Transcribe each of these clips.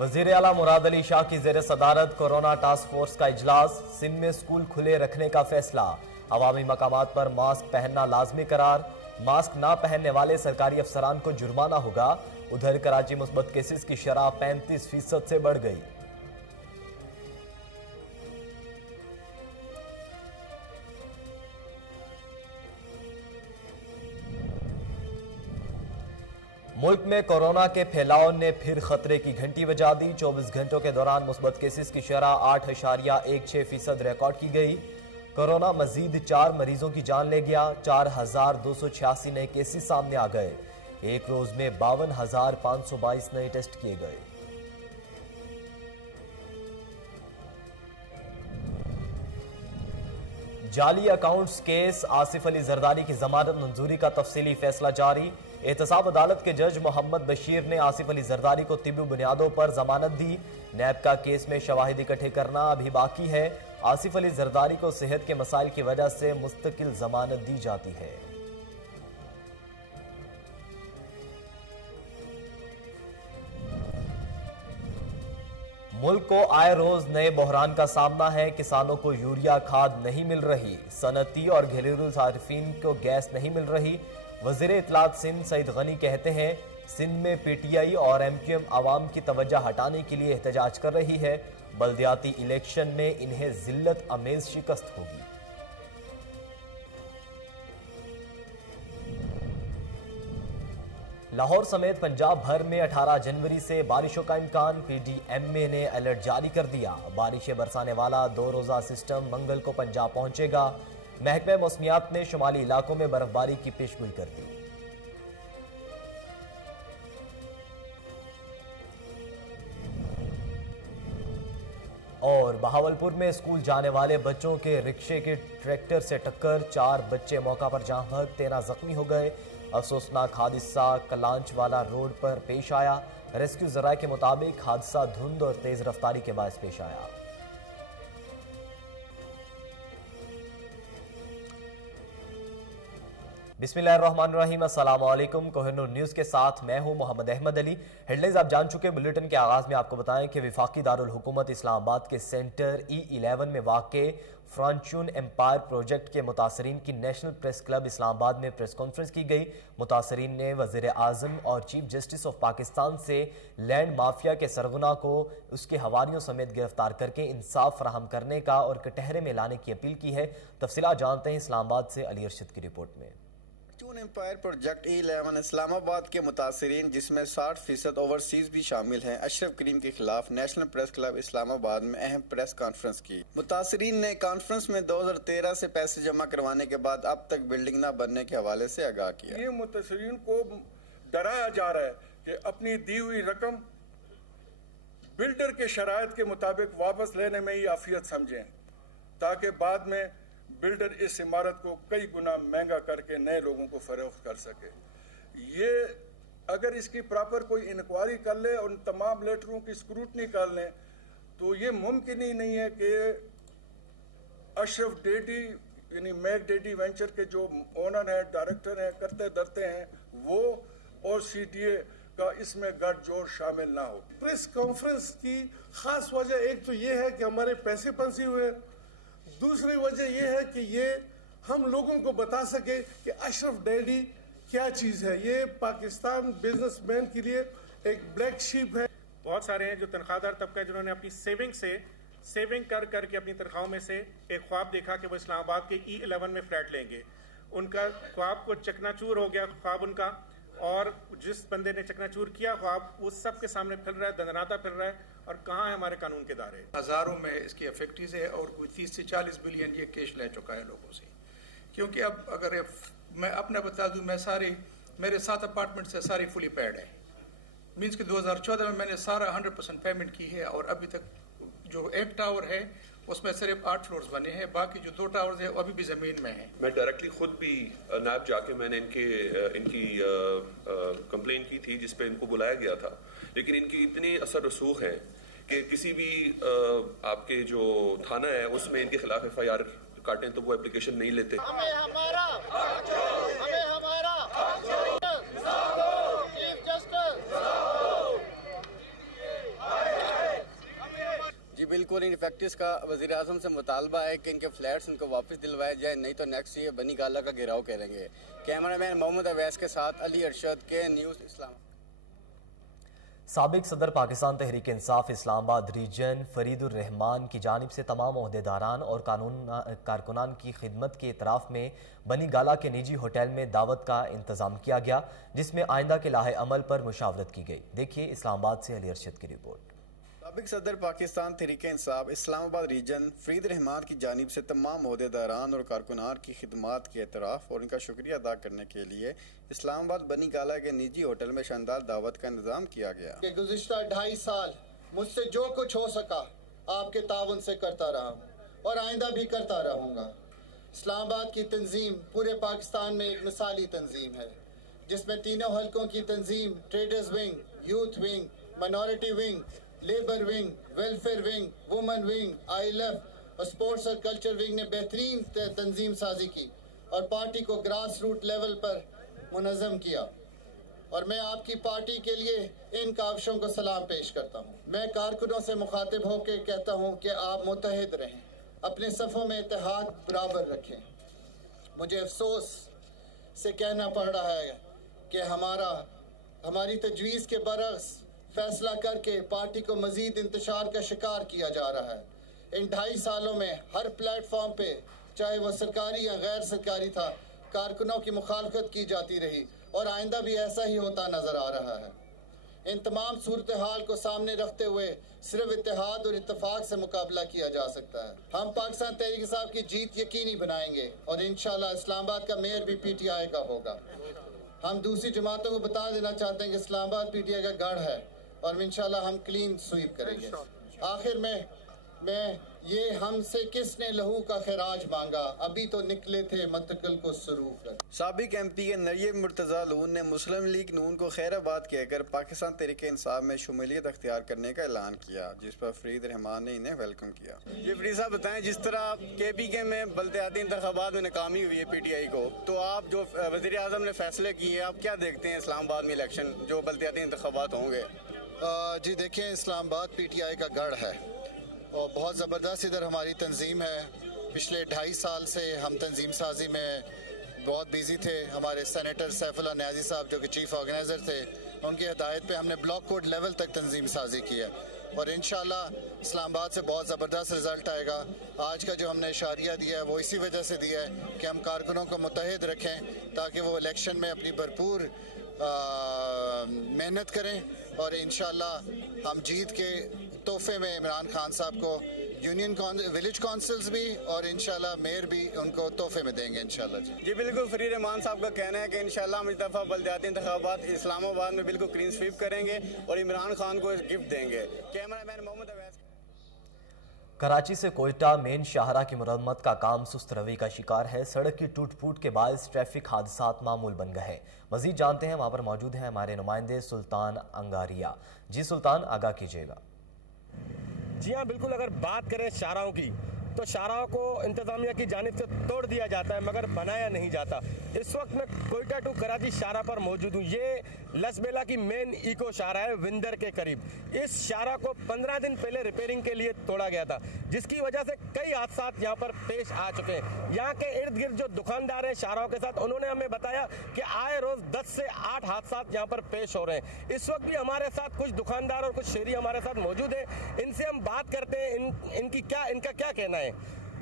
وزیر اعلیٰ مراد علی شاہ کی زیر صدارت کورونا ٹاسک فورس کا اجلاس، سندھ میں سکول کھلے رکھنے کا فیصلہ، عوامی مقامات پر ماسک پہننا لازمی قرار، ماسک نہ پہننے والے سرکاری افسران کو جرمانہ ہوگا۔ ادھر کراچی مثبت کیسز کی شرح 35% سے بڑھ گئی۔ ملک میں کورونا کے پھیلاؤ نے پھر خطرے کی گھنٹی بجا دی۔ 24 گھنٹوں کے دوران مثبت کیسز کی شرح 8.16% ریکارڈ کی گئی۔ کورونا مزید 4 مریضوں کی جان لے گیا۔ 4286 نئے کیسز سامنے آ گئے۔ ایک روز میں 52,522 نئے ٹیسٹ کیے گئے۔ جعلی اکاؤنٹس کیس، آصف علی زرداری کی ضمانت منظوری کا تفصیلی فیصلہ جاری۔ احتساب عدالت کے جج محمد بشیر نے آصف علی زرداری کو طبی بنیادوں پر ضمانت دی۔ نیب کا کیس میں شواہد اکٹھے کرنا ابھی باقی ہے۔ آصف علی زرداری کو صحت کے مسائل کی وجہ سے مستقل ضمانت دی جاتی ہے۔ ملک کو آئے روز نئے بحران کا سامنا ہے۔ کسانوں کو یوریا کھاد نہیں مل رہی، صنعتی اور گھریلو صارفین کو گیس نہیں مل رہی۔ وزیر اطلاعات سندھ سعید غنی کہتے ہیں سندھ میں پی ٹی آئی اور ایم کیو ایم عوام کی توجہ ہٹانے کے لیے احتجاج کر رہی ہے۔ بلدیاتی الیکشن میں انہیں ذلت امیز شکست ہوگی۔ لاہور سمیت پنجاب بھر میں 18 جنوری سے بارشوں کا امکان۔ پی ڈی ایم اے نے الرٹ جاری کر دیا۔ بارشیں برسانے والا 2 روزہ سسٹم منگل کو پنجاب پہنچے گا۔ محکمہ موسمیات نے شمالی علاقوں میں برفباری کی پیشگوئی کر دی۔ اور بہاولپور میں اسکول جانے والے بچوں کے رکشے کے ٹریکٹر سے ٹکر، 4 بچے موقع پر جاں بحق، 13 زخمی ہو گئے۔ افسوسناک حادثہ کلانچ والا روڈ پر پیش آیا۔ ریسکیو ذرائع کے مطابق حادثہ دھند اور تیز رفتاری کے باعث پیش آیا۔ بسم اللہ الرحمن الرحیم، السلام علیکم۔ کوہر نور نیوز کے ساتھ میں ہوں محمد احمد علی۔ ہیڈ لائنز آپ جان چکے۔ بلیٹن کے آغاز میں آپ کو بتائیں کہ وفاقی دارالحکومت اسلام آباد کے سینٹر E11 میں واقع فرانچون امپائر پروجیکٹ کے متاثرین کی نیشنل پریس کلب اسلام آباد میں پریس کانفرنس کی گئی۔ متاثرین نے وزیر اعظم اور چیف جسٹس آف پاکستان سے لینڈ مافیا کے سرغنہ کو اس کے حواریوں سمیت گرفتار کر کے انصاف فراہم کرنے کا اور کٹہرے میں لانے کی اپیل کی ہے۔ تفصیلات جانتے ہیں اسلام آباد سے علی ارشد کی رپورٹ میں۔ فرانچون امپائر پروجیکٹ E11 اسلام آباد کے متاثرین جس میں 60% اوورسیز بھی شامل ہیں، اشرف کریم کے خلاف نیشنل پریس کلب اسلام آباد میں اہم پریس کانفرنس کی۔ متاثرین نے کانفرنس میں 2013 سے پیسے جمع کروانے کے بعد اب تک بلڈنگ نہ بننے کے حوالے سے آگاہ کیا۔ یہ متاثرین کو ڈرایا جا رہا ہے کہ اپنی دی ہوئی رقم بلڈر کے شرائط کے مطابق واپس لینے میں ہی عافیت سمجھیں، تاکہ بعد میں بلڈر اس عمارت کو کئی گنا مہنگا کر کے نئے لوگوں کو فروخت کر سکے۔ یہ اگر اس کی پراپر کوئی انکوائری کر لے اور تمام لیٹروں کی اسکروٹنی کر لیں تو یہ ممکن ہی نہیں ہے کہ اشرف ڈیڈی یعنی میک ڈیڈی وینچر کے جو اونر ہیں، ڈائریکٹر ہیں، کرتے درتے ہیں، وہ اور سی ڈی اے کا اس میں گٹھ جوڑ شامل نہ ہو۔ پریس کانفرنس کی خاص وجہ ایک تو یہ ہے کہ ہمارے پیسے پھنسے ہوئے، دوسری وجہ یہ ہے کہ یہ ہم لوگوں کو بتا سکے کہ اشرف ڈیڈی کیا چیز ہے۔ یہ پاکستان بزنس مین کے لیے ایک بلیک شیپ ہے۔ بہت سارے ہیں جو تنخواہ دار طبقہ جنہوں نے اپنی سیونگ کر کے اپنی تنخواہوں میں سے ایک خواب دیکھا کہ وہ اسلام آباد کے E11 میں فلیٹ لیں گے۔ ان کا خواب کو چکنا چور ہو گیا خواب ان کا، اور جس بندے نے چکنا چور کیا خواب وہ سب کے سامنے پھیل رہا ہے، دندناتا پھر رہا ہے، اور کہاں ہے ہمارے قانون کے دائرے۔ ہزاروں میں اس کی افیکٹیز ہے اور کوئی 30 سے 40 بلین یہ کیش لے چکا ہے لوگوں سے۔ کیونکہ اب اگر میں اپنا بتا دوں، میرے 7 اپارٹمنٹ سے ساری فلی پیڈ ہے، مینس کہ 2014 میں نے سارا 100% پیمنٹ کی ہے، اور ابھی تک جو ایک ٹاور ہے اس میں صرف 8 فلورز بنے ہیں، باقی جو 2 ٹاورز ہیں وہ ابھی بھی زمین میں ہیں۔ میں ڈائریکٹلی خود بھی نیب جا کے میں نے ان کی کمپلین کی تھی، جس پہ ان کو بلایا گیا تھا، لیکن ان کی اتنی اثر رسوخ ہے کہ کسی بھی آپ کے جو تھانہ ہے اس میں ان کے خلاف FIR کاٹیں تو وہ اپلیکیشن نہیں لیتے۔ بالکل ان فیکٹریز کا وزیر اعظم سے مطالبہ ہے کہ ان کے فلیٹس ان کو واپس دلوائے جائے، نہیں تو نیکسٹ ایئر بنی گالہ کا گھیراؤ کریں گے۔ کیمرہ مین محمد اویس کے ساتھ علی ارشد کے نیوز اسلام۔ سابق صدر پاکستان تحریک انصاف اسلام آباد ریجن فرید الرحمان کی جانب سے تمام عہدیداران اور کارکنان کی خدمت کے اعتراف میں بنی گالہ کے نجی ہوٹل میں دعوت کا انتظام کیا گیا، جس میں آئندہ کے لاہے عمل پر مشاورت کی گئی۔ دیکھیے اسلام آباد سے علی ارشد کی رپورٹ۔ سابق صدر پاکستان تحریک انصاف اسلام آباد ریجن فرید الرحمان کی جانب سے تمام عہدیداران اور کارکنان کی خدمات کے اعتراف اور ان کا شکریہ ادا کرنے کے لیے اسلام آباد بنی گالہ کے نجی ہوٹل میں شاندار دعوت کا انتظام کیا گیا۔ کہ گزشتہ 2.5 سال مجھ سے جو کچھ ہو سکا آپ کے تعاون سے کرتا رہا ہوں اور آئندہ بھی کرتا رہوں گا۔ اسلام آباد کی تنظیم پورے پاکستان میں ایک مثالی تنظیم ہے، جس میں تینوں حلقوں کی تنظیم traders wing, youth wing, minority wing, labour wing, welfare wing, women wing, ILF اور سپورٹس اور کلچر ونگ نے بہترین تنظیم سازی کی اور پارٹی کو گراس روٹ لیول پر منظم کیا، اور میں آپ کی پارٹی کے لیے ان کاوشوں کو سلام پیش کرتا ہوں۔ میں کارکنوں سے مخاطب ہو کے کہتا ہوں کہ آپ متحد رہیں، اپنے صفوں میں اتحاد برابر رکھیں۔ مجھے افسوس سے کہنا پڑ رہا ہے کہ ہماری تجویز کے برعکس فیصلہ کر کے پارٹی کو مزید انتشار کا شکار کیا جا رہا ہے۔ ان 2.5 سالوں میں ہر پلیٹ فارم پہ، چاہے وہ سرکاری یا غیر سرکاری تھا، کارکنوں کی مخالفت کی جاتی رہی اور آئندہ بھی ایسا ہی ہوتا نظر آ رہا ہے۔ ان تمام صورتحال کو سامنے رکھتے ہوئے صرف اتحاد اور اتفاق سے مقابلہ کیا جا سکتا ہے۔ ہم پاکستان تحریک انصاف کی جیت یقینی بنائیں گے اور انشاءاللہ اسلام آباد کا میئر بھی PTI کا ہوگا۔ ہم دوسری جماعتوں کو بتا دینا چاہتے ہیں کہ اسلام آباد PTI کا گڑھ ہے اور انشاءاللہ ہم کلین سویپ کریں گے۔ آخر میں یہ ہم سے کس نے لہو کا خراج مانگا، ابھی تو نکلے تھے منتقل کو سروف کر۔ سابق MP نریب مرتضیٰ لون نے مسلم لیگ نون کو خیر آباد کہہ کر پاکستان تحریک انصاف میں شمولیت اختیار کرنے کا اعلان کیا، جس پر فرید الرحمان نے انہیں ویلکم کیا۔ جی فرید صاحب بتائیں، جس طرح KPK میں بلدیاتی انتخابات میں ناکامی ہوئی ہے PTI کو، تو آپ جو وزیر اعظم نے فیصلے کیے، آپ کیا دیکھتے ہیں اسلام آباد میں الیکشن جو بلدیاتی انتخابات ہوں گے؟ جی دیکھیں، اسلام آباد PTI کا گڑھ ہے اور بہت زبردست ادھر ہماری تنظیم ہے۔ پچھلے 2.5 سال سے ہم تنظیم سازی میں بہت بیزی تھے۔ ہمارے سینیٹر سیف اللہ نیازی صاحب جو کہ چیف آرگنائزر تھے، ان کی ہدایت پہ ہم نے بلاک کوڈ لیول تک تنظیم سازی کی ہے اور انشاءاللہ اسلام آباد سے بہت زبردست رزلٹ آئے گا۔ آج کا جو ہم نے اشاریہ دیا ہے وہ اسی وجہ سے دیا ہے کہ ہم کارکنوں کو متحد رکھیں تاکہ وہ الیکشن میں اپنی بھرپور محنت کریں اور انشاءاللہ ہم جیت کے تحفے میں عمران خان صاحب کو یونین ولیج کونسلز بھی اور انشاءاللہ میئر بھی ان کو تحفے میں دیں گے انشاءاللہ۔ جی بالکل، فرید الرحمان صاحب کا کہنا ہے کہ انشاءاللہ ہم اس دفعہ بلدیاتی انتخابات اسلام آباد میں بالکل کلین سویپ کریں گے اور عمران خان کو گفٹ دیں گے۔ کیمرہ مین محمد اویس۔ کراچی سے کوئٹہ مین شاہراہ کی مرمت کا کام سست روی کا شکار ہے۔ سڑک کی ٹوٹ پھوٹ کے باعث ٹریفک حادثات معمول بن گئے ہیں۔ مزید جانتے ہیں، وہاں پر موجود ہیں ہمارے نمائندے سلطان انگاریا۔ جی سلطان، آگاہ کیجیے گا۔ جی ہاں بالکل، اگر بات کریں شاہراہوں کی تو شاہراہوں کو انتظامیہ کی جانب سے توڑ دیا جاتا ہے مگر بنایا نہیں جاتا۔ اس وقت میں کوئٹہ ٹو کراچی شاہراہ پر موجود ہوں۔ یہ لسبیلا کی مین ایکو شاہراہ ہے، وندر کے قریب۔ اس شاہراہ کو 15 دن پہلے ریپیئرنگ کے لیے توڑا گیا تھا، جس کی وجہ سے کئی حادثات یہاں پر پیش آ چکے ہیں۔ یہاں کے ارد گرد جو دکاندار ہیں شاہراہوں کے ساتھ، انہوں نے ہمیں بتایا کہ آئے روز 10 سے 8 حادثات یہاں پر پیش ہو رہے ہیں۔ اس وقت بھی ہمارے ساتھ کچھ دکاندار اور کچھ شہری ہمارے ساتھ موجود ہیں، ان سے ہم بات کرتے ہیں ان کا کیا کہنا ہے۔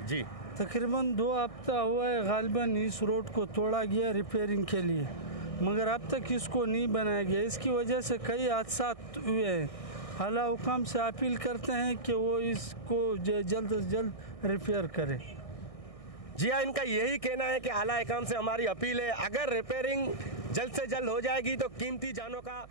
جی تقریباً 2 ہفتہ ہوا ہے غالباً اس روڈ کو توڑا گیا ریپیئرنگ کے لیے، مگر اب تک اس کو نہیں بنایا گیا۔ اس کی وجہ سے کئی حادثات ہوئے ہیں۔ اعلیٰ حکام سے اپیل کرتے ہیں کہ وہ اس کو جلد از جلد ریپیئر کرے۔ جی ہاں، ان کا یہی کہنا ہے کہ اعلیٰ حکام سے ہماری اپیل ہے، اگر ریپیئرنگ جلد سے جلد ہو جائے گی تو قیمتی جانوں کا۔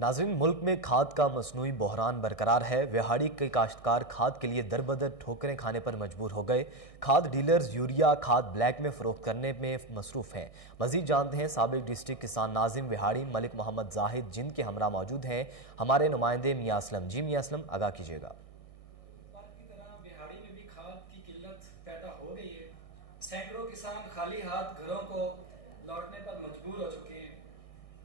ناظرین، ملک میں کھاد کا مصنوعی بحران برقرار ہے۔ وہاڑی کے کاشتکار کھاد کے لیے دربدر ٹھوکریں کھانے پر مجبور ہو گئے۔ کھاد ڈیلرز یوریا کھاد بلیک میں فروخت کرنے میں مصروف ہیں۔ مزید جانتے ہیں سابق ڈسٹرکٹ کسان ناظم وہاڑی ملک محمد زاہد، جن کے ہمراہ موجود ہیں ہمارے نمائندے میاں اسلم۔ جی میاں اسلم، آگاہ کیجیے گا۔ وہاڑی میں بھی کھاد کی قلت پیدا ہو گئی ہے۔ سینکڑوں کسان خالی ہاتھ گھروں کو لوٹنے پر مجبور ہو چکے ہیں۔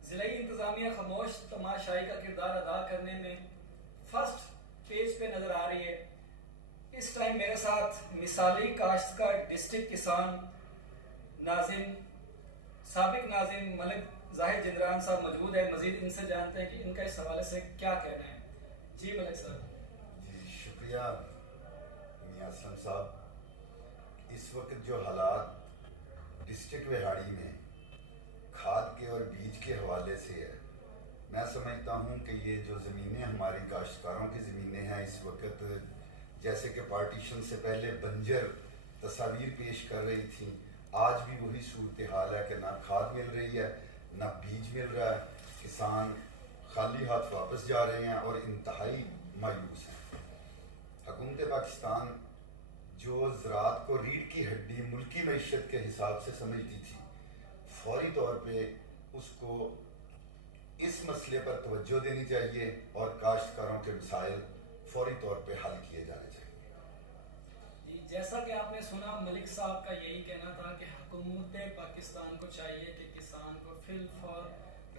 ضلعی انتظامیہ خاموش تماشائی کا کردار ادا کرنے میں फर्स्ट पेज पे नजर आ रही है। इस टाइम मेरे साथ मिसाली काश्तकार डिस्ट्रिक्ट किसान नाजिम साबिक नाजिम मलिक जाहिद जिंदरान साहब मौजूद है। मजीद इनसे जानते हैं कि इनका इस हवाले से क्या कहना है। जी मलिक साहब। जी शुक्रिया मियां असलम साहब। इस वक्त जो हालात डिस्ट्रिक्ट विहाड़ी में खाद के और बीज के हवाले से है, मैं समझता हूँ कि ये जो ज़मीनें हमारी काश्तकारों की ज़मीनें हैं इस वक्त जैसे कि पार्टीशन से पहले बंजर तस्वीर पेश कर रही थी, आज भी वही सूरत हाल है कि ना खाद मिल रही है ना बीज मिल रहा है। किसान खाली हाथ वापस जा रहे हैं और इंतहाई मायूस हैं। हुकूमत पाकिस्तान जो ज़राअत को रीढ़ की हड्डी मुल्की मईशत के हिसाब से समझती थी, फौरी तौर पे उसको इस मसले पर तवज्जो देनी चाहिए और काश्तकारों के मसाइल फौरी तौर पे हल किए जाने चाहिए। जी जैसा कि आपने सुना, मलिक साहब का यही कहना था कि हुकूमत पाकिस्तान को चाहिए कि किसान को फिल फॉर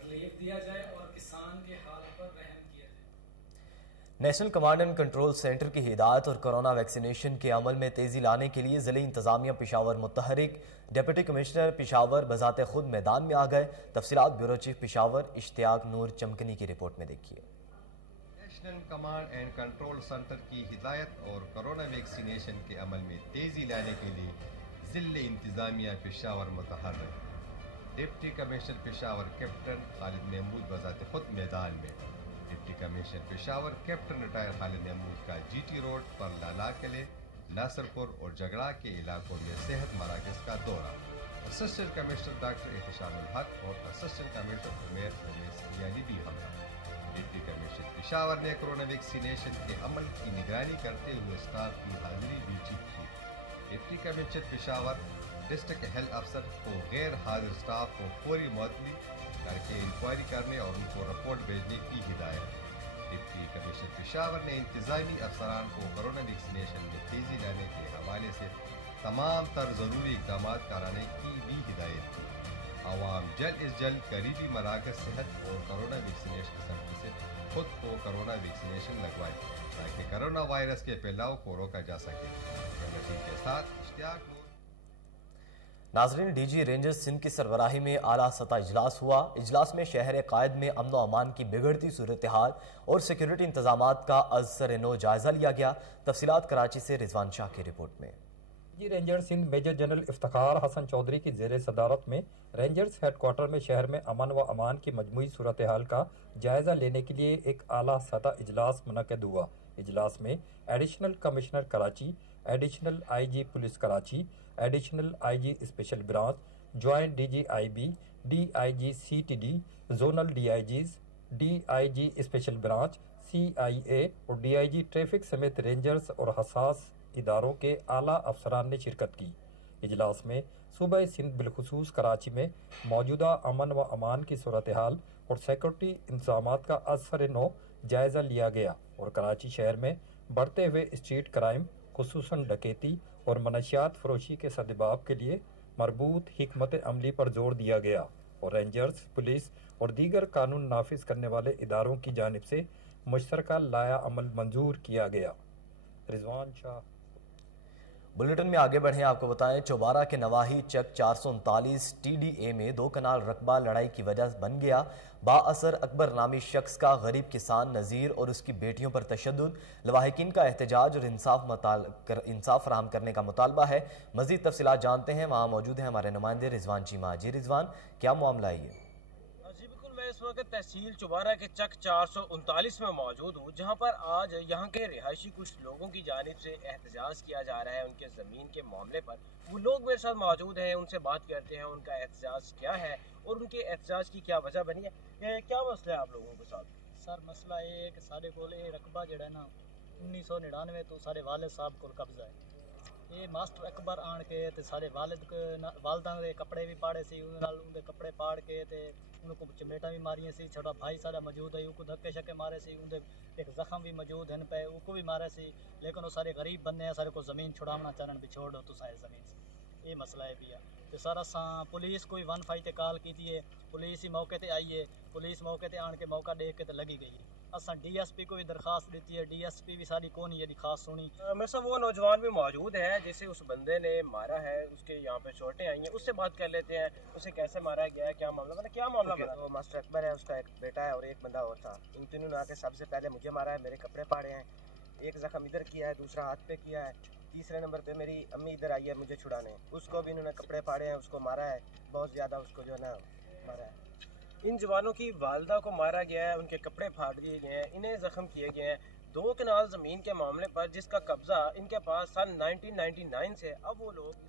रिलीफ दिया जाए और किसान के हाल पर रहम किया जाए। National command and control centre की हिदायत और कोरोना वैक्सीनेशन के अमल में तेजी लाने के लिए ज़िले इंतजामिया पेशावर मुतहरिक डिप्टी कमिश्नर पेशावर बजाते खुद मैदान में आ गए। तफसीलात ब्यूरो चीफ पेशावर इश्तियाक नूर चमकनी की रिपोर्ट में देखिए। National command and control centre की हिदायत और कोरोना वैक्सीनेशन के अमल में तेजी लाने के लिए ज़िले इंतजामिया पेशावर मुतहरिक deputy commissioner Peshawar captain Khalid Mahmood बजाते खुद मैदान में। Deputy commissioner Peshawar captain retired Khalid Mahmood का GT रोड पर लाला किले, नासरपुर और जगड़ा के इलाकों में सेहत मराकज़ का दौरा। असिस्टेंट कमिश्नर डॉक्टर एहतशामुल हक और असिस्टेंट कमिश्नर उमेर यानी भी हमला। डिप्टी कमिश्नर पेशावर ने कोरोना वैक्सीनेशन के अमल की निगरानी करते हुए स्टाफ की हाजिरी भी चेक की। Deputy commissioner Peshawar district health अफसर को गैर हाजिर स्टाफ को फौरी मुअत्तली करके इंक्वायरी करने और उनको रिपोर्ट भेजने की हिदायत। डिप्टी कमिश्नर पेशावर ने इंतजामी अफसरान को कोरोना वैक्सीनेशन में तेजी लाने के हवाले से तमाम तर ज़रूरी इक़दाम कराने की भी हिदायत की। आवाम जल्द अज जल्द करीबी मराकज़ सेहत और कोरोना वैक्सीनेशन सेंटर से खुद को कोरोना वैक्सीनेशन लगवाएं ताकि कोरोना वायरस के फैलाव को रोका जा सके। के साथ इश्तियाक नाजरीन, DG रेंजर्स सिंध की सरबराही में आला सतह इजलास हुआ। इजलास में शहर कायद में अमन व अमान की बिगड़ती सूरत हाल और सिक्योरिटी इंतजामात का अज़सर नो जायजा लिया गया। तफसीलात कराची से रिजवान शाह की रिपोर्ट में। DG rangers Sindh major general Iftikhar Hassan Chaudhry की ज़ेर सदारत में रेंजर्स हेडक्वार्टर में शहर में अमन व अमान की मजमूई सूरत हाल का जायजा लेने के लिए एक आला सतह इजलास मुनक़िद हुआ। इजलास में additional commissioner Karachi, additional IG police Karachi, additional IG special branch, joint DG IB, DIG CTD, zonal DIGs, DIG special branch, CIA और DIG ट्रैफिक समेत रेंजर्स और हसास इदारों के आला अफसरान ने शिरकत की। इजलास में सूबा सिंध बिलखुसूस कराची में मौजूदा अमन व अमान की सूरत हाल और सिक्योरिटी इंतजामात का अज़सर नो जायज़ा लिया गया और कराची शहर में बढ़ते हुए स्ट्रीट क्राइम खुसूसन डकैती और मनशियात फरोशी के सद्भाव के लिए मरबूत हिकमत अमली पर जोर दिया गया और रेंजर्स, पुलिस और दीगर कानून नाफिज करने वाले इदारों की जानिब से मुश्तरका लाया अमल मंजूर किया गया। रिजवान शाह। बुलेटिन में आगे बढ़े, आपको बताएं चौबारा के नवाही चक 439 TDA में 2 कनाल रकबा लड़ाई की वजह बन गया। बाअसर अकबर नामी शख्स का गरीब किसान नज़ीर और उसकी बेटियों पर तशद्दुद, लवाहिकीन का एहतजाज और इंसाफ फराहम करने का मुतालबा है। मज़ीद तफसीलात जानते हैं, वहाँ मौजूद हैं हमारे नुमाइंदे रिजवान चीमा। जी रिजवान, क्या मामला है ये? मैं इस वक्त तहसील चौबारा के चक 439 में मौजूद हूँ, जहाँ पर आज यहाँ के रिहायशी कुछ लोगों की जानिब से एहतजाज किया जा रहा है उनके ज़मीन के मामले पर। वो लोग मेरे साथ मौजूद हैं, उनसे बात करते हैं उनका एहतजाज क्या है और उनके एहतजाज की क्या वजह बनी है। क्या मसला है आप लोगों के साथ? सर मसला ये है कि साढ़े को रकबा जड़ा ना 1999 तो साढ़े वालिद साहब को कब्जा है। ये मास्टर अकबर आन के ते साढ़े वालदा के कपड़े भी पाड़े सी, उनके कपड़े पाड़ के ते उनको चमेटा भी मारिया सी। छोटा भाई सारा मौजूद है, उनको धक्के शक्के मारे सी, उनके एक जख्म भी मौजूद हैं पे, उनको भी मारे सी। लेकिन वो सारे गरीब बंदे हैं, सारे को ज़मीन छुड़ावना चाहन भी छोड़ दो तो सारे ज़मीन से ये मसला है भी है। ਤੇ ਸਰ ਅਸਾਂ ਪੁਲਿਸ ਕੋਈ 15 ਤੇ ਕਾਲ ਕੀਤੀ ਹੈ, ਪੁਲਿਸ ਹੀ ਮੌਕੇ ਤੇ आई है, पुलिस मौके ते आन के मौका देख के तो लगी गई। असा DSP को भी दरखास्त देती है, DSP भी सारी कौन है खास सुनी। मेरे साथ वो नौजवान भी मौजूद है जिसे उस बंदे ने मारा है, उसके यहाँ पे चोटें आई हैं, उससे बात कर लेते हैं। उसे कैसे मारा गया है, क्या मामला मतलब क्या मामला बना? तो मास्टर अकबर है, उसका एक बेटा है और एक बंदा और था। इन तीनों ने आके सबसे पहले मुझे मारा है, मेरे कपड़े फाड़े हैं, एक जख्म इधर किया है, दूसरा हाथ पे किया है, तीसरे नंबर पे मेरी अम्मी इधर आई है मुझे छुड़ाने, उसको भी इन्होंने कपड़े फाड़े हैं, उसको मारा है बहुत ज़्यादा, उसको जो है ना मारा है। इन जवानों की वालदा को मारा गया है, उनके कपड़े फाड़ दिए गए हैं, इन्हें ज़ख्म किए गए हैं। 2 कनाल ज़मीन के मामले पर जिसका कब्ज़ा इनके पास सन 1999 से, अब वो लोग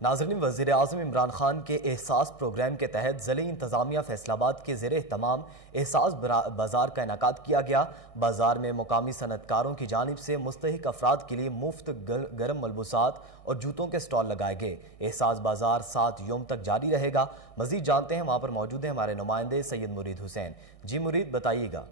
नाज़रीन, वज़ीर आज़म इमरान खान के एहसास प्रोग्राम के तहत ज़िले इंतज़ामिया फैसलाबाद के ज़ेरे तमाम एहसास बाज़ार का इनेकाद किया गया। बाज़ार में मुकामी सनतकारों की जानिब से मुस्तहिक अफराद के लिए मुफ्त गर्म मलबूसात और जूतों के स्टॉल लगाए गए। एहसास बाज़ार 7 यूम तक जारी रहेगा। मज़ीद जानते हैं, वहाँ पर मौजूद हैं हमारे नुमाइंदे सैयद मुरीद हुसैन। जी मुरीद, बताइएगा।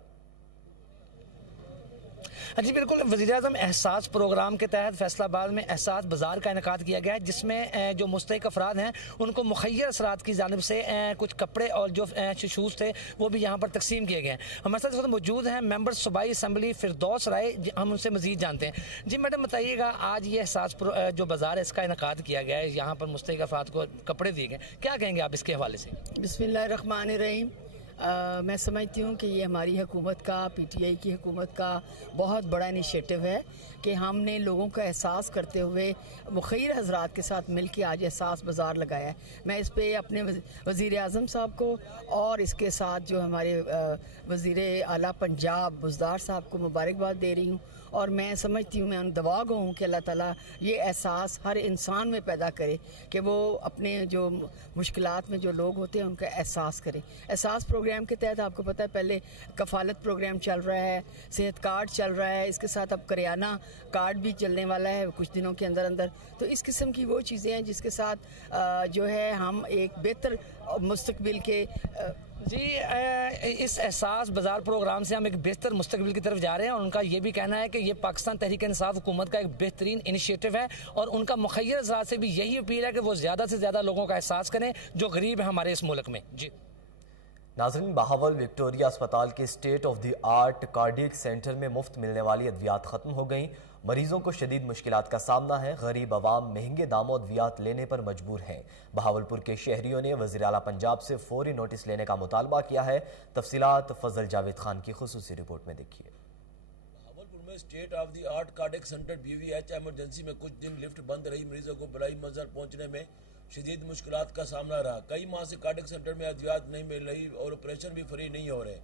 जी बिल्कुल, वज़ीर-ए-आज़म एहसास प्रोग्राम के तहत फैसलाबाद में एहसास बाज़ार का इनेकाद किया गया है, जिसमें जो मुस्तहिक अफराद हैं उनको मुखय्यर असरात की जानिब से कुछ कपड़े और जो शूज़ थे वो भी यहाँ पर तकसीम किए गए हैं। हमारे साथ इस वक्त मौजूद हैं मेंबर सूबाई असम्बली फिरदौस राय, हम उनसे मज़ीद जानते हैं। जी मैडम, बताइएगा, आज ये एहसास जो बाज़ार है इसका इनेकाद किया गया है, यहाँ पर मुस्तहिक अफराद को कपड़े दिए गए, क्या कहेंगे आप इसके हवाले से? बिस्मिल्लाहिर्रहमानिर्रहीम। मैं समझती हूँ कि ये हमारी हुकूमत का, PTI की हुकूमत का बहुत बड़ा इनिशिएटिव है कि हमने लोगों का एहसास करते हुए मुखय्यर हज़रात के साथ मिल के आज एहसास बाज़ार लगाया है। मैं इस पे अपने वज़ीर आज़म साहब को और इसके साथ जो हमारे वज़ीर आला पंजाब बुज़दार साहब को मुबारकबाद दे रही हूँ। और मैं समझती हूँ, मैं उन दुआ गो हूँ कि अल्लाह ताला ये एहसास हर इंसान में पैदा करे कि वो अपने जो मुश्किलात में जो लोग होते हैं उनका एहसास करें। एहसास प्रोग्राम के तहत आपको पता है पहले कफ़ालत प्रोग्राम चल रहा है, सेहत कार्ड चल रहा है, इसके साथ अब करियाना कार्ड भी चलने वाला है कुछ दिनों के अंदर अंदर। तो इस किस्म की वो चीज़ें हैं जिसके साथ जो है हम एक बेहतर मुस्तकबिल के जी इस एहसास बाज़ार प्रोग्राम से हम एक बेहतर मुस्तकबिल की तरफ जा रहे हैं और उनका ये भी कहना है कि ये पाकिस्तान तहरीक इंसाफ हुकूमत का एक बेहतरीन इनिशिएटिव है और उनका मुखय्यर हज़रात से भी यही अपील है कि वो ज़्यादा से ज़्यादा लोगों का एहसास करें जो गरीब है हमारे इस मुल्क में। जी नाज़रीन, बहावल विक्टोरिया अस्पताल के state of the art cardiac centre में मुफ्त मिलने वाली अद्वियात ख़त्म हो गई। मरीजों को शदीद मुश्किलात का सामना है। गरीब आवाम महंगे दामों अद्वियात लेने पर मजबूर हैं। बहावलपुर के शहरियों ने वज़ीर आला पंजाब से फौरी नोटिस लेने का मुतालबा किया है। तफसीलात फजल जावेद खान की खुसूसी रिपोर्ट में देखिए। बहावलपुर में state of the art cardiac centre BVH emergency में कुछ दिन लिफ्ट बंद रही। मरीजों को बलाई मंजर पहुंचने में शदीद मुश्किलात का सामना रहा। कई माह से कार्डियक सेंटर में अद्वियात नहीं मिल रही और ऑपरेशन भी फ्री नहीं हो रहे।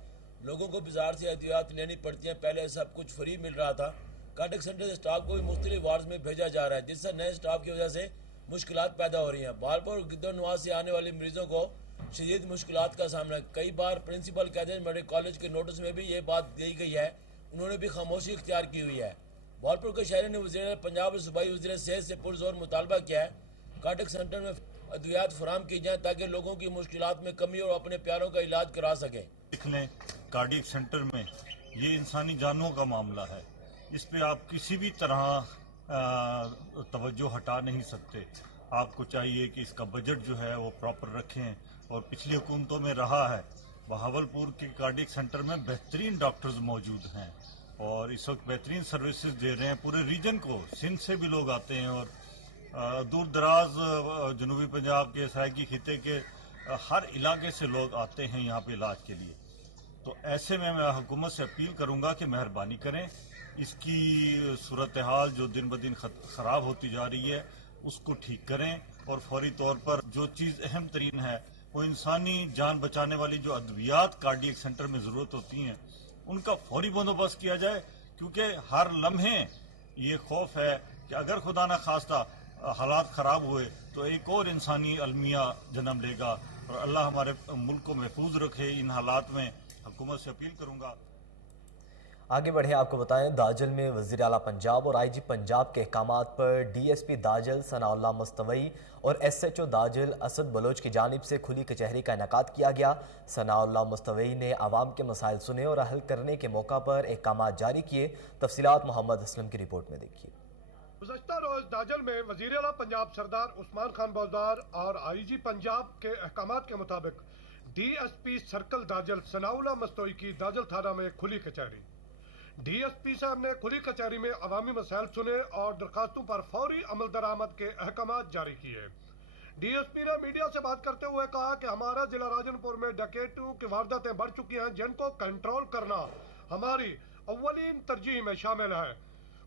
लोगों को बाजार से अद्वियात लेनी पड़ती हैं। पहले सब कुछ फ्री मिल रहा था। कार्डियक सेंटर से स्टाफ को भी मुख्तलिफ वार्ड में भेजा जा रहा है, जिससे नए स्टाफ की वजह से मुश्किलात पैदा हो रही हैं। बहावलपुर और गिद्दर नवाज से आने वाले मरीजों को शदीद मुश्किलात का सामना। कई बार प्रिंसिपल कहते हैं, मेडिकल कॉलेज के नोटिस में भी ये बात दी गई है, उन्होंने भी खामोशी इख्तियार की हुई है। बहावलपुर के शहरी ने वज़ीर पंजाब और सूबाई वज़ीर सेहत से पुरज़ोर मुतालबा किया है कार्डियक सेंटर में अद्वियात फराहम की जाए ताकि लोगों की मुश्किलात में कमी और अपने प्यारों का इलाज करा सकें। देख लें, कार्डियक सेंटर में ये इंसानी जानों का मामला है, इस पे आप किसी भी तरह तवज्जो हटा नहीं सकते। आपको चाहिए कि इसका बजट जो है वो प्रॉपर रखें और पिछली हुकूमतों में रहा है। बहावलपुर के कार्डियक सेंटर में बेहतरीन डॉक्टर्स मौजूद हैं और इस वक्त बेहतरीन सर्विसेज दे रहे हैं पूरे रीजन को। सिंध से भी लोग आते हैं और दूर दराज जनूबी पंजाब के सराइकी खिते के हर इलाके से लोग आते हैं यहाँ पे इलाज के लिए। तो ऐसे में मैं हुकूमत से अपील करूंगा कि मेहरबानी करें, इसकी सूरत हाल जो दिन ब दिन खराब होती जा रही है उसको ठीक करें और फौरी तौर पर जो चीज़ अहम तरीन है वो इंसानी जान बचाने वाली जो अद्वियात कार्डियक सेंटर में ज़रूरत होती हैं उनका फौरी बंदोबस्त किया जाए, क्योंकि हर लम्हे ये खौफ है कि अगर खुदा न खास्ता हालात ख़राब हुए तो एक और इंसानी अलमिया जन्म लेगा। और अल्लाह हमारे मुल्क को महफूज रखे। इन हालात में हुकूमत से अपील करूँगा। आगे बढ़े, आपको बताएं, दाजल में वज़ीर आला पंजाब और IG पंजाब के अहकामात पर DSP दाजल सनाउल्लाह मुस्तवई और SHO दाजल असद बलोच की जानिब से खुली कचहरी का इनेकाद किया गया। सनाउल्लाह मुस्तवई ने आवाम के मसाइल सुने और हल करने के मौका पर अहकामात जारी किए। तफसीलात मोहम्मद असलम की रिपोर्ट में देखिए। गुज़श्ता रोज दाजल में वज़ीर आला पंजाब सरदार उस्मान खान बौदार और आईजी पंजाब के अहकामात के मुताबिक DSP सर्कल दाजल सनाउल्लाह मस्तोई की दाजल थाना में खुली कचहरी। DSP साहब ने खुली कचहरी में अवामी मसाइल सुने और दरखास्तों पर फौरी अमल दरामद के अहकामात जारी किए। DSP ने मीडिया से बात करते हुए कहा कि हमारा जिला राजनपुर में डकैतियों की वारदातें बढ़ चुकी हैं, जिनको कंट्रोल करना हमारी अव्वलीन तरजीह में शामिल है।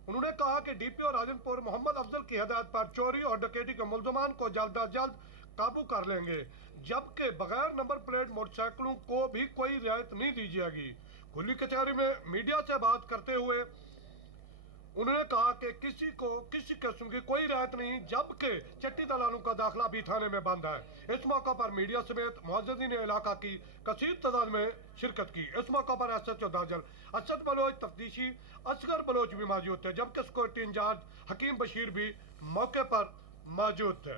उन्होंने कहा कि DPO राजनपुर मोहम्मद अफजल की हिदायत पर चोरी और डकैती के मुल्ज़मान को जल्द अज जल्द काबू कर लेंगे, जबकि बगैर नंबर प्लेट मोटरसाइकिलों को भी कोई रियायत नहीं दी जाएगी। खुली कचहरी में मीडिया से बात करते हुए उन्होंने कहा कि किसी किस्म की कोई रियायत नहीं, जबकि चट्टी दलालों का दाखिला भी थाने में बंद है। इस मौका पर मीडिया समेत मुअज़्ज़िज़ीन इलाका की कसीर तादाद में शिरकत की। इस मौका पर SHO दाजल असद बलोच, तफ्तीशी असगर बलोच भी मौजूद थे, जबकि सिक्योरिटी इंचार्ज हकीम बशीर भी मौके पर मौजूद थे।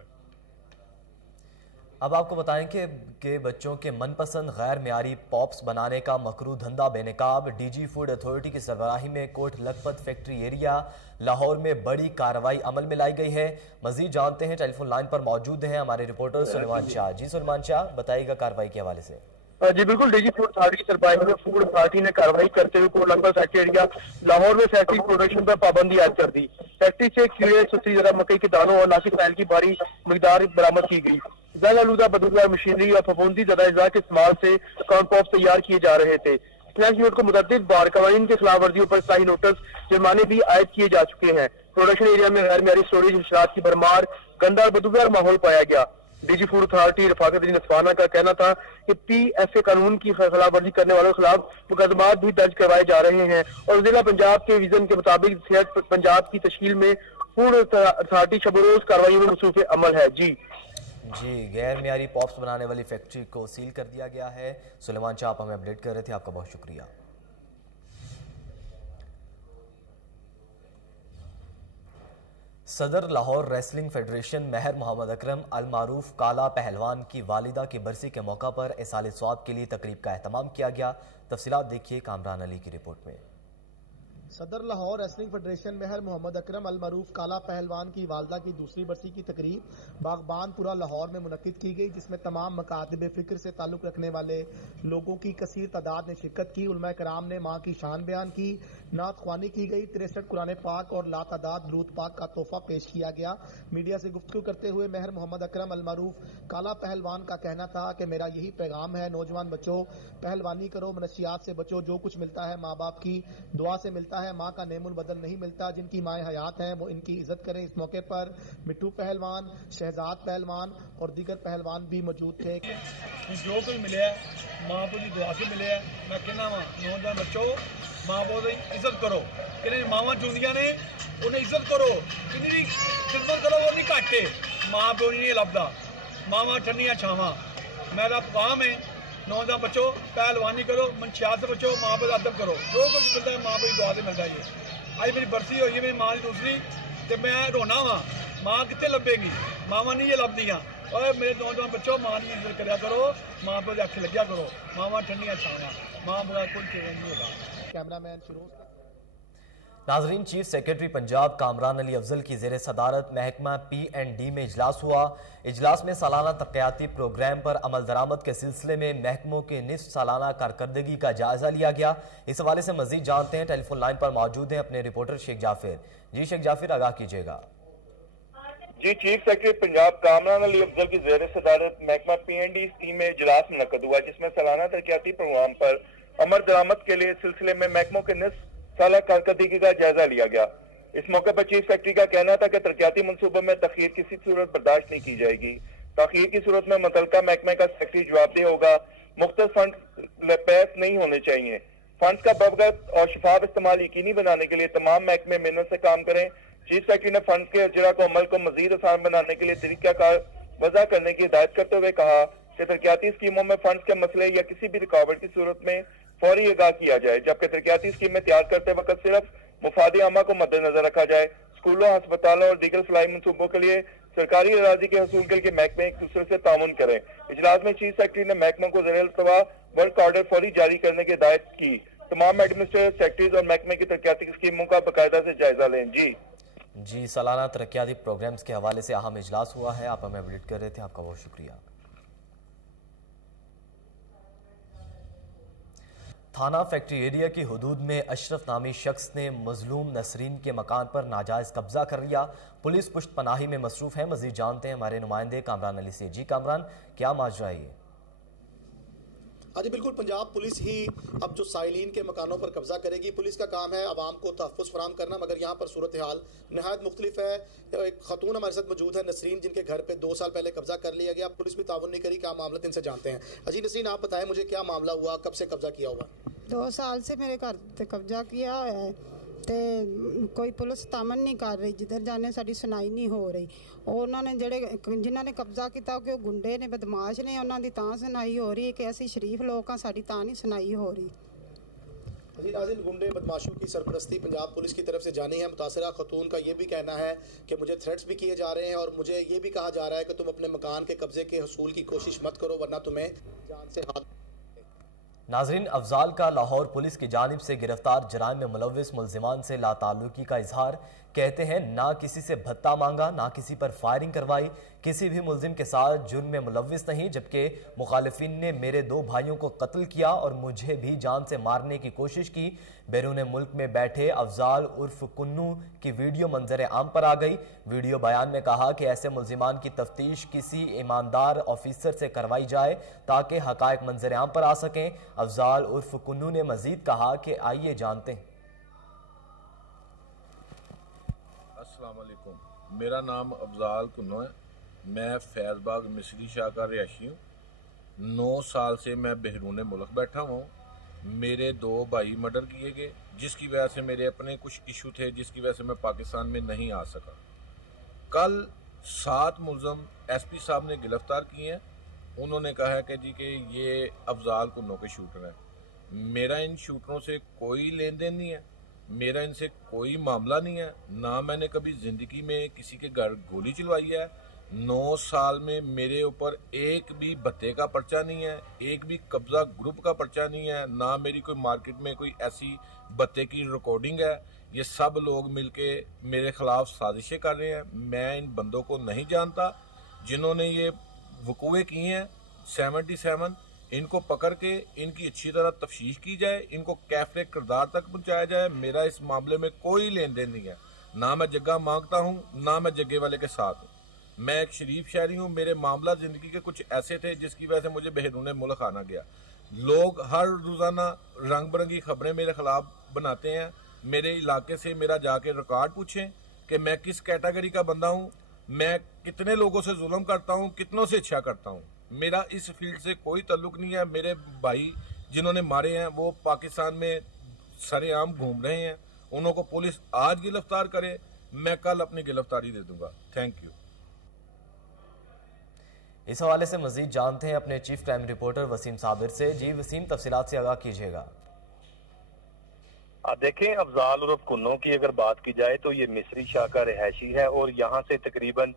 अब आपको बताएं कि बच्चों के मनपसंद गैर मियारी पॉप्स बनाने का मकरू धंधा बेनकाब। DG फूड अथॉरिटी की सरबराही में कोट लखपत फैक्ट्री एरिया लाहौर में बड़ी कार्रवाई अमल में लाई गई है। मजीद जानते हैं, टेलीफोन लाइन पर मौजूद हैं हमारे रिपोर्टर सुलेमान शाह। जी सुलेमान शाह, बताइएगा कार्रवाई के हवाले से। जी बिल्कुल, DG फूड अथॉरिटी की सरबराही में फूड अथॉरिटी ने कार्रवाई करते हुए कोट लखपत फैक्ट्री एरिया लाहौर में फैक्ट्री प्रोडक्शन पर पाबंदी आयद कर दी। फैक्ट्री से कीड़े, सुस्ती जरा मकई के दानों और नासिक तेल की भारी मिकदार बरामद की गई। आलूदा बदबूदार मशीनरी और फफूंदी ज़दा अज़ा के इस्तेमाल से कॉर्न पॉप्स तैयार किए जा रहे थे। स्नैक्स यूनिट को मुतअद्दिद बार कवानीन के खिलाफ वर्जियों पर इस्लाही नोटिस जुर्माने भी आयद किए जा चुके हैं। प्रोडक्शन एरिया में गैर मियारी स्टोरेज, इंशरात की भरमार, गंदा और बदबूदार माहौल पाया गया। DG फूड अथॉरिटी रफाकत नसवाना का कहना था कि PFA कानून की खिलाफ वर्जी करने वालों के खिलाफ मुकदमात भी दर्ज करवाए जा रहे हैं और जिला पंजाब के विजन के मुताबिक सेहत पंजाब की तश्कील में फूड अथॉरिटी शबरोज कार्रवाई में मसरूफ अमल है। जी गैर मियारी पॉप्स बनाने वाली फैक्ट्री को सील कर दिया गया है। सुलेमान शाह आप हमें अपडेट कर रहे थे, आपका बहुत शुक्रिया। सदर लाहौर रेसलिंग फेडरेशन महर मोहम्मद अकरम अल मारूफ काला पहलवान की वालिदा की बरसी के मौका पर इसाले स्वाब के लिए तकरीब का एहतमाम किया गया। तफसीलात देखिए कामरान अली की रिपोर्ट में। सदर लाहौर रेसलिंग फेडरेशन महर मोहम्मद अकरम अल मारूफ काला पहलवान की वालदा की दूसरी बरसी की तकरीब बागबानपुरा लाहौर में मुनक्किद की गई, जिसमें तमाम मकातब फिक्र से ताल्लुक रखने वाले लोगों की कसीर तादाद ने शिरकत की। उलमा कराम ने माँ की शान बयान की, नात ख्वानी की गई, 63 कुरान पाक और लातादाद दुरूद पाक का तोहफा पेश किया गया। मीडिया से गुफ्तगू करते हुए महर मोहम्मद अकरम अल मारूफ काला पहलवान का कहना था कि मेरा यही पैगाम है, नौजवान बच्चों पहलवानी करो, मनशियात से बचो। जो कुछ मिलता है माँ बाप की दुआ से मिलता है, माँ का नेमुल बदल नहीं मिलता। जिनकी माएँ हयात हैं वो इनकी इज्जत करें। इस मौके पर मिट्टू पहलवान, शहजाद पहलवान और दीगर पहलवान भी मौजूद थे। जो कुछ मिले है माँ बाप की दुआ से मिले है। मैं कहना वा नौजवान बच्चों माँ बाप की इज्जत करो, कि मावां चुंदियां ने उन्हें इज्जत करो, किन्नी खिदमत करो, वो नहीं घट्टे माँ प्यो नहीं लभदा, मावां ठंडियां छावां। मेरा पैगाम है नौजवान बच्चों पहलवानी करो, मनशियात से बचो, माँ बाप का अदब करो। जो कुछ मिलता है माँ बाप की दुआ से मिलता है। अज मेरी बरसी हुई है मेरी माँ की दूसरी, तो मैं रोना वा माँ कितने लभेगी, मावां नहीं ये लभदियां। और मेरे नौजवान बच्चों माँ की इज्जत करया करो, माँ बाप के अख लग्या करो, मावां ठंडियां छावां, माँ बाप कोई चीज नहीं होगा। कैमरामैन फिरोज। नाजरीन, चीफ सेक्रेटरी पंजाब कामरान अली अफजल की जेर सदारत महकमा P&D में इजलास हुआ। इजलास में सालाना तरक्याती प्रोग्राम पर अमल दरामद के सिलसिले में महकमों के निस्फ सालाना कारकर्दगी का जायजा लिया गया। इस हवाले से मजीद जानते हैं, टेलीफोन लाइन पर मौजूद हैं अपने रिपोर्टर शेख जाफिर। जी शेख जाफिर, आगाह कीजिएगा। जी, चीफ सेक्रेटरी पंजाब कामरान अली अफजल की जेर सदारत महकमा P&D स्कीम में इजलास मुनक्कद हुआ, जिसमें सालाना तरक्याती प्रोग्राम पर अमल दरामद के लिए सिलसिले में महकमों के निस्फ साला कारकर्दगी का जायजा लिया गया। इस मौके पर चीफ सेक्रेटरी का कहना था कि तरक्याती मनसूबों में तखीर किसी सूरत बर्दाश्त नहीं की जाएगी। तखीर की सूरत में मुतल्लिका महकमे का सेक्रेटरी जवाबदेह होगा। मुख्तलिफ फंड पैस नहीं होने चाहिए। फंड का बगैर और शफाफ इस्तेमाल यकीनी बनाने के लिए तमाम महकमे मेहनत से काम करें। चीफ सेक्रेटरी ने फंड के अजरा को अमल को मजीद आसान बनाने के लिए तरीकाकार वज़ा करने की हिदायत करते हुए कहा कि तरक्याती स्कीमों में फंड के मसले या किसी भी रुकावट की सूरत में फौरी आगाह किया जाए, जबकि तरक्याती स्कीमें तैयार करते वक्त सिर्फ मुफाद आमा को मद्देनजर रखा जाए। स्कूलों, अस्पतालों और दीगर फलाई मनसूबों के लिए सरकारी अराजी के हसूल के लिए महकमे एक दूसरे से ताउन करें। इजलास में चीफ सेक्रेटरी ने महकमों को ज़ेर-ए-इल्तवा वर्क ऑर्डर फौरी जारी करने की हिदायत की। तमाम एडमिनिस्ट्रेटिव सेक्रेटरीज और महकमे की तरक्याती स्कीमों का बाकायदा से जायजा लें। जी जी, सालाना तरक्याती प्रोग्राम्स के हवाले से अहम इजलास हुआ है, आप हमें अपडेट कर रहे थे, आपका बहुत शुक्रिया। थाना फैक्ट्री एरिया की हुदूद में अशरफ नामी शख्स ने मजलूम नसरीन के मकान पर नाजायज कब्जा कर लिया। पुलिस पुष्ट पनाही में मसरूफ है। मजीद जानते हैं हमारे नुमाइंदे कामरान अली से। जी कामरान, क्या माजरा है ये? जी बिल्कुल, पंजाब पुलिस ही अब जो साइलिन के मकानों पर कब्जा करेगी। पुलिस का काम है आवाम को तहफ़्फ़ुज़ फराहम करना, मगर यहाँ पर सूरत हाल नहायत मुख्तलिफ है। एक खतून हमारे साथ मौजूद है, नसरीन, जिनके घर पे 2 साल पहले कब्जा कर लिया गया। पुलिस भी ताउन नहीं करी, क्या मामला इनसे जानते हैं। अजी नसरीन, आप बताएं मुझे क्या मामला हुआ, कब से कब्जा किया हुआ? 2 साल से मेरे घर ते कब्जा किया है, ते कोई पुलिस तामन नहीं कर रही, जिधर जाने साड़ी सुनाई नहीं हो रही। उन्होंने जिन्हों ने कब्जा किया कि गुंडे ने, बदमाश ने, उन्होंने तां सुनाई हो रही है कि असी शरीफ लोग साड़ी तां नहीं सुनाई हो रही। जी नाज़रीन, गुंडे बदमाशों की सरपरस्ती पंजाब पुलिस की तरफ से जानी है। मुतासरा खतून का ये भी कहना है कि मुझे थ्रेट्स भी किए जा रहे हैं और मुझे ये भी कहा जा रहा है कि तुम अपने मकान के कब्जे के हसूल की कोशिश मत करो, वरना तुम्हें जान से हाथ। नाजरीन, अफजाल का लाहौर पुलिस की जानिब से गिरफ्तार जराइम में मुलव्विस मुल्जिमान से लाताल्लुकी का इजहार। कहते हैं ना किसी से भत्ता मांगा, ना किसी पर फायरिंग करवाई, किसी भी मुल्जिम के साथ जुर्म में मुलव्विस नहीं, जबकि मुखालिफिन ने मेरे 2 भाइयों को कत्ल किया और मुझे भी जान से मारने की कोशिश की। बैरून मुल्क में बैठे अफजाल उर्फ कुन्नू की वीडियो मंजर आम पर आ गई। वीडियो बयान में कहा कि ऐसे मुल्जिमान की तफ्तीश किसी ईमानदार ऑफिसर से करवाई जाए ताकि हकायक मंजर आम पर आ सकें। अफजाल उर्फ कुन्नू ने मजीद कहा कि आइए जानते हैं। अस्सलाम वालेकुम, मेरा नाम अफजाल कुन्नू है, मैं फैज़बाग मिस्री शाह का रिहायशी हूँ। 9 साल से मैं बहरूने मुल्क बैठा हुआ हूँ। मेरे 2 भाई मर्डर किए गए, जिसकी वजह से मेरे अपने कुछ इशू थे, जिसकी वजह से मैं पाकिस्तान में नहीं आ सका। कल 7 मुल्ज़म एसपी साहब ने गिरफ्तार किए हैं। उन्होंने कहा है कि जी कि ये अफजाल कुन्नू के शूटर हैं। मेरा इन शूटरों से कोई लेन देन नहीं है, मेरा इनसे कोई मामला नहीं है, ना मैंने कभी ज़िंदगी में किसी के घर गोली चलवाई है। 9 साल में मेरे ऊपर एक भी भत्ते का पर्चा नहीं है, एक भी कब्जा ग्रुप का पर्चा नहीं है, ना मेरी कोई मार्केट में कोई ऐसी भत्ते की रिकॉर्डिंग है। ये सब लोग मिलके मेरे खिलाफ साजिशें कर रहे हैं। मैं इन बंदों को नहीं जानता जिन्होंने ये वकूए किए हैं। 77 इनको पकड़ के इनकी अच्छी तरह तफ्तीश की जाए, इनको कैफरे किरदार तक पहुंचाया जाए। मेरा इस मामले में कोई लेन देन नहीं है, ना मैं जगह मांगता हूं, ना मैं जगह वाले के साथ हूं। मैं एक शरीफ शहरी हूं। मेरे मामला जिंदगी के कुछ ऐसे थे जिसकी वजह से मुझे बहरूने मुल्क आना गया। लोग हर रोजाना रंग बिरंगी खबरें मेरे खिलाफ बनाते हैं। मेरे इलाके से मेरा जाके रिकॉर्ड पूछें कि मैं किस कैटेगरी का बंदा हूं, मैं कितने लोगों से जुल्म करता हूं, कितनों से अच्छा करता हूं। मेरा इस फील्ड से कोई ताल्लुक नहीं है। मेरे भाई जिन्होंने मारे हैं वो पाकिस्तान में सरेआम घूम रहे हैं। उन्हों को पुलिस आज गिरफ्तार करे, मैं कल अपनी गिरफ्तारी दे दूंगा। Thank you. इस हवाले से मजीद जानते हैं अपने chief crime reporter Waseem Sabir से। जी वसीम, तफसीलात से आगाह कीजिएगा। देखें, अफजाल उर्फ कुन्नू की अगर बात की जाए तो ये मिस्री शाह का रिहायशी है और यहाँ से तकरीबन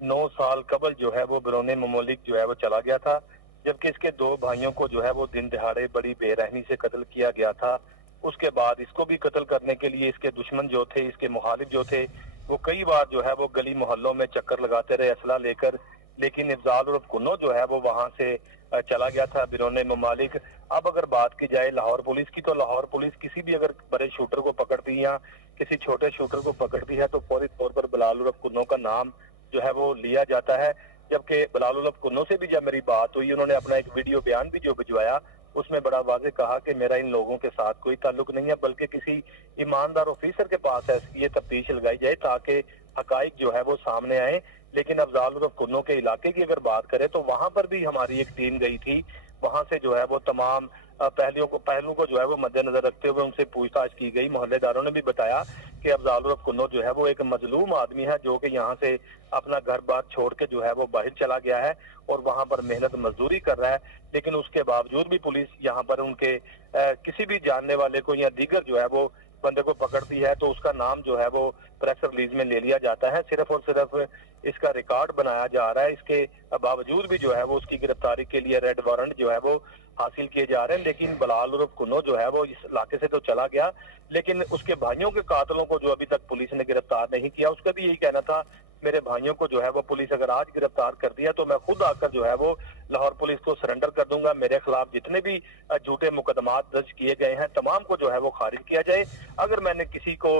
9 साल कबल जो है वो बरौने ममलिक जो है वो चला गया था, जबकि इसके 2 भाइयों को जो है वो दिन दिहाड़े बड़ी बेरहमी से कत्ल किया गया था। उसके बाद इसको भी कत्ल करने के लिए इसके दुश्मन जो थे, इसके मुखालिफ जो थे, वो कई बार जो है वो गली मोहल्लों में चक्कर लगाते रहे असला लेकर, लेकिन अफजाल उर्फ कुन्नू जो है वो वहां से चला गया था बिरोने ममालिक। अब अगर बात की जाए लाहौर पुलिस की, तो लाहौर पुलिस किसी भी अगर बड़े शूटर को पकड़ती है या किसी छोटे शूटर को पकड़ती है तो फौरी तौर पर बिलाल उर्फ कुन्नू का नाम जो है वो लिया जाता है। जबकि बिलाल उर्फ कुन्नू से भी जब मेरी बात हुई, उन्होंने अपना एक वीडियो बयान भी जो भिजवाया, उसमें बड़ा वाज़ेह कहा कि मेरा इन लोगों के साथ कोई ताल्लुक नहीं है, बल्कि किसी ईमानदार ऑफिसर के पास है ये तफ्तीश लगाई जाए ताकि हकाइक जो है वो सामने आए। लेकिन अफजाल उर्फ कुन्नू के इलाके की अगर बात करें तो वहां पर भी हमारी एक टीम गई थी। वहां से जो है वो तमाम पहलुओं को जो है वो मद्देनजर रखते हुए उनसे पूछताछ की गई। मोहल्लेदारों ने भी बताया कि अफजाल उर्फ कुन्नू जो है वो एक मजलूम आदमी है जो कि यहाँ से अपना घर बार छोड़ के जो है वो बाहर चला गया है और वहां पर मेहनत मजदूरी कर रहा है। लेकिन उसके बावजूद भी पुलिस यहाँ पर उनके किसी भी जानने वाले को या दीगर जो है वो बंदे को पकड़ती है तो उसका नाम जो है वो प्रेस रिलीज में ले लिया जाता है। सिर्फ और सिर्फ इसका रिकॉर्ड बनाया जा रहा है। इसके बावजूद भी जो है वो उसकी गिरफ्तारी के लिए रेड वारंट जो है वो हासिल किए जा रहे हैं। लेकिन बलाल उर्फ कुन्नो जो है वो इस इलाके से तो चला गया, लेकिन उसके भाइयों के कातलों को जो अभी तक पुलिस ने गिरफ्तार नहीं किया। उसका भी यही कहना था, मेरे भाइयों को जो है वो पुलिस अगर आज गिरफ्तार कर दिया तो मैं खुद आकर जो है वो लाहौर पुलिस को सरेंडर कर दूंगा। मेरे खिलाफ जितने भी झूठे मुकदमात दर्ज किए गए हैं तमाम को जो है वो खारिज किया जाए। अगर मैंने किसी को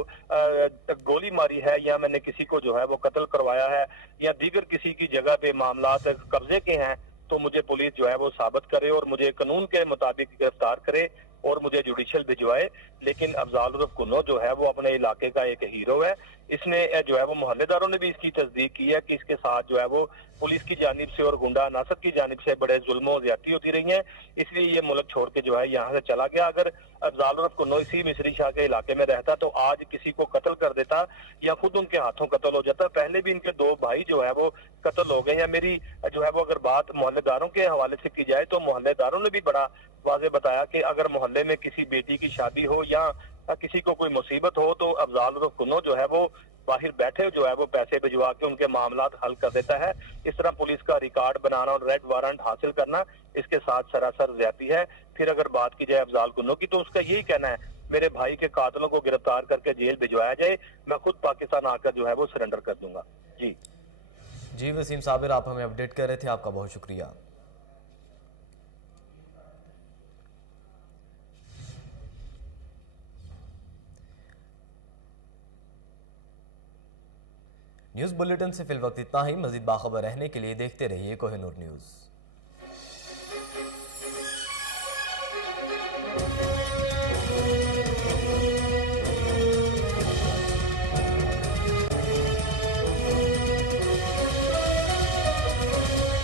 गोली मारी है या मैंने किसी को जो है वो कत्ल करवाया है या दीगर किसी की जगह पे मामला कब्जे के हैं तो मुझे पुलिस जो है वो साबित करे और मुझे कानून के मुताबिक गिरफ्तार करे और मुझे जुडिशल भिजवाए। लेकिन अफजाल उर्फ कुन्नो जो है वो अपने इलाके का एक हीरो है। इसने जो है वो मोहल्लेदारों ने भी इसकी तस्दीक की है कि इसके साथ जो है वो पुलिस की जानिब से और गुंडा नासर की जानिब से बड़े जुल्म और ज्यादती होती रही है, इसलिए ये मुल्क छोड़ के जो है यहाँ से चला गया। अगर अफजाल उर्फ कुन्नो इसी मिस्री शाह के इलाके में रहता तो आज किसी को कत्ल कर देता या खुद उनके हाथों कत्ल हो जाता। पहले भी इनके 2 भाई जो है वो कत्ल हो गए। या मेरी जो है वो अगर बात मोहल्लेदारों के हवाले से की जाए तो मोहल्लेदारों ने भी बड़ा वाज़े बताया कि अगर मोहल्ले में किसी बेटी की शादी हो या किसी को कोई मुसीबत हो तो अफजाल उर्फ कुन्नो जो है वो बाहर बैठे जो है वो पैसे भिजवा के उनके मामला हल कर देता है। इस तरह पुलिस का रिकॉर्ड बनाना और रेड वारंट हासिल करना इसके साथ सरासर ज्यादती है। फिर अगर बात की जाए अफजाल कुन्नो की तो उसका यही कहना है, मेरे भाई के कातलों को गिरफ्तार करके जेल भिजवाया जाए, मैं खुद पाकिस्तान आकर जो है वो सरेंडर कर दूंगा। जी वसीम साबिर, आप हमें अपडेट कर रहे थे, आपका बहुत शुक्रिया। न्यूज़ बुलेटिन से फिल वक्त इतना ही। मजीद बाखबर रहने के लिए देखते रहिए कोहिनूर न्यूज़।